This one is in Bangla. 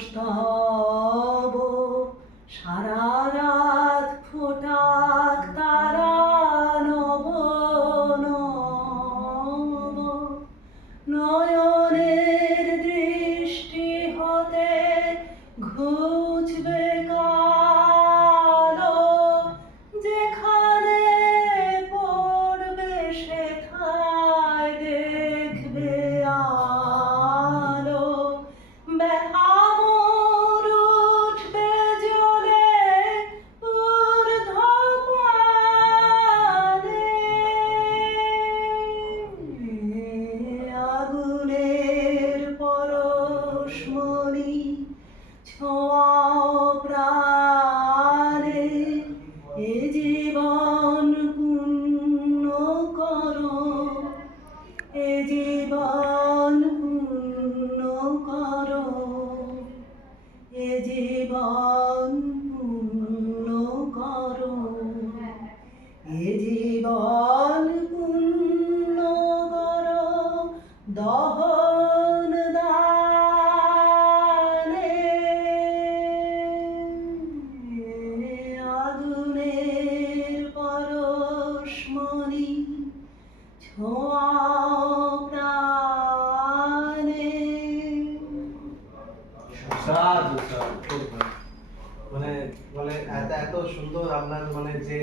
স্তব সারা রাত ফোটাক তারা নব নব নয়নের দৃষ্টি হতে ঘুচবে কালো যেখানে পড়বে সেথায় দেখবে আলো ব্যথা মোর উঠবে জ্বলে ঊর্ধ্বপানে আগুনের পরশমণি ছোঁয়াও প্রাণে এ জীবন পূর্ণ করো এ জীবন পূর্ণ করো এ জীবন পূর্ণ করো এ জীবন পূর্ণ করো দহন দানে আগুনের পরশমণি ছোঁয়াও প্রাণে। সাধু সাধু, খুব ভালো। মানে এত এত সুন্দর আপনার মানে যে